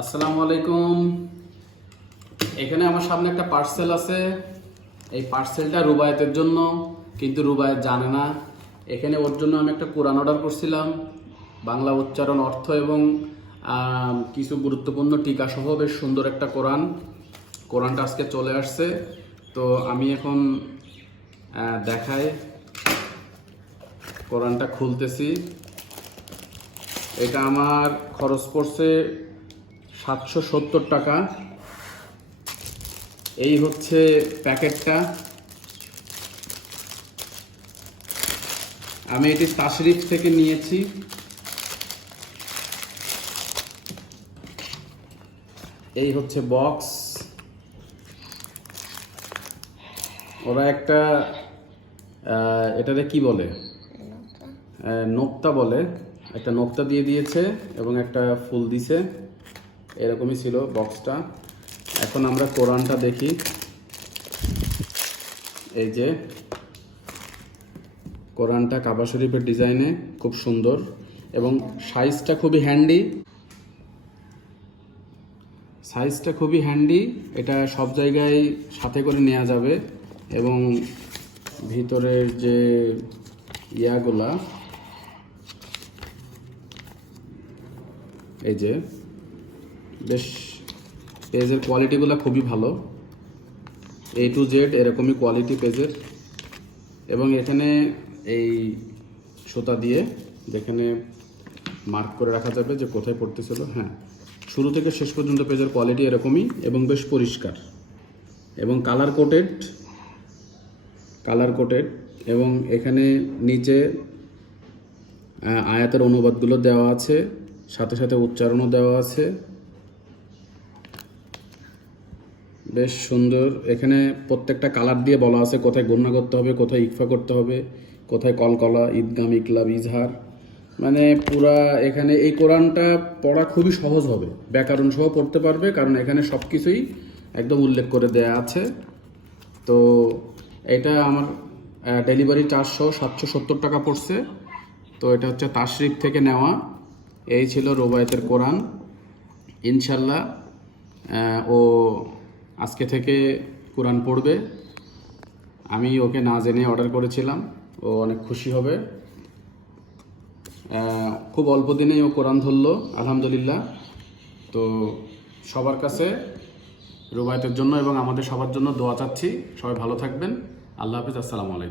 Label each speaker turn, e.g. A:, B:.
A: আসসালামু আলাইকুম। এখানে আমার সামনে একটা পার্সেল আছে। এই পার্সেলটা রুবায়েতের জন্য, কিন্তু রুবায়েত জানে না। এখানে ওর জন্য আমি একটা কোরআন অর্ডার করছিলাম। বাংলা উচ্চারণ অর্থ এবং কিছু গুরুত্বপূর্ণ টিকা সহ বেশ সুন্দর একটা কোরআন। কোরআনটা আজকে চলে আসছে। তো আমি এখন দেখাই। কোরআনটা খুলতেছি। এটা আমার খরচ পড়ছে সাতশো সত্তর টাকা। এই হচ্ছে প্যাকেটটা। আমি এটি তাশরিফ থেকে নিয়েছি। এই হচ্ছে বক্স। ওরা একটা এটাতে কি বলে? নোক্তা বলে। একটা নোক্তা দিয়ে দিয়েছে এবং একটা ফুল দিছে। এরকমই ছিল বক্সটা এখন আমরা কোরআনটা দেখি। এই যে, কোরআনটা কাবা শরীফের ডিজাইনে খুব সুন্দর এবং সাইজটা খুবই হ্যান্ডি সাইজটা খুবই হ্যান্ডি এটা সব জায়গায় সাথে করে নেওয়া যাবে এবং ভিতরের যে ইয়াগুলা, এই যে বেশ, পেজের কোয়ালিটিগুলো খুবই ভালো। এ টু জেড এরকমই কোয়ালিটি পেজের। এবং এখানে এই সুতা দিয়ে যেখানে মার্ক করে রাখা যাবে যে কোথায় পড়তেছিল হ্যাঁ। শুরু থেকে শেষ পর্যন্ত পেজের কোয়ালিটি এরকমই এবং বেশ পরিষ্কার। এবং কালার কোটেড কালার কোটেড এবং এখানে নিচে আয়াতের অনুবাদগুলো দেওয়া আছে, সাথে সাথে উচ্চারণও দেওয়া আছে। বেশ সুন্দর। এখানে প্রত্যেকটা কালার দিয়ে বলা আছে কোথায় গণ্য করতে হবে, কোথায় ইকফা করতে হবে, কোথায় কলকলা ঈদগাম ইকলাব ইজহার। মানে পুরা এখানে এই কোরআনটা পড়া খুবই সহজ হবে। ব্যাকরণ সহ পড়তে পারবে, কারণ এখানে সব কিছুই একদম উল্লেখ করে দেয়া আছে। তো এটা আমার ডেলিভারি চারশো সাতশো সত্তর টাকা পড়ছে। তো এটা হচ্ছে তাশরিফ থেকে নেওয়া। এই ছিল রোবায়তের কোরআন। ইনশাল্লাহ ও আজকে থেকে কোরআন পড়বে। আমি ওকে না জেনে অর্ডার করেছিলাম। ও অনেক খুশি হবে। খুব অল্প দিনেই ও কোরআন ধরল, আলহামদুলিল্লাহ। তো সবার কাছে রুবায়তের জন্য এবং আমাদের সবার জন্য দোয়া চাচ্ছি। সবাই ভালো থাকবেন। আল্লাহ হাফিজ, আসসালামু আলাইকুম।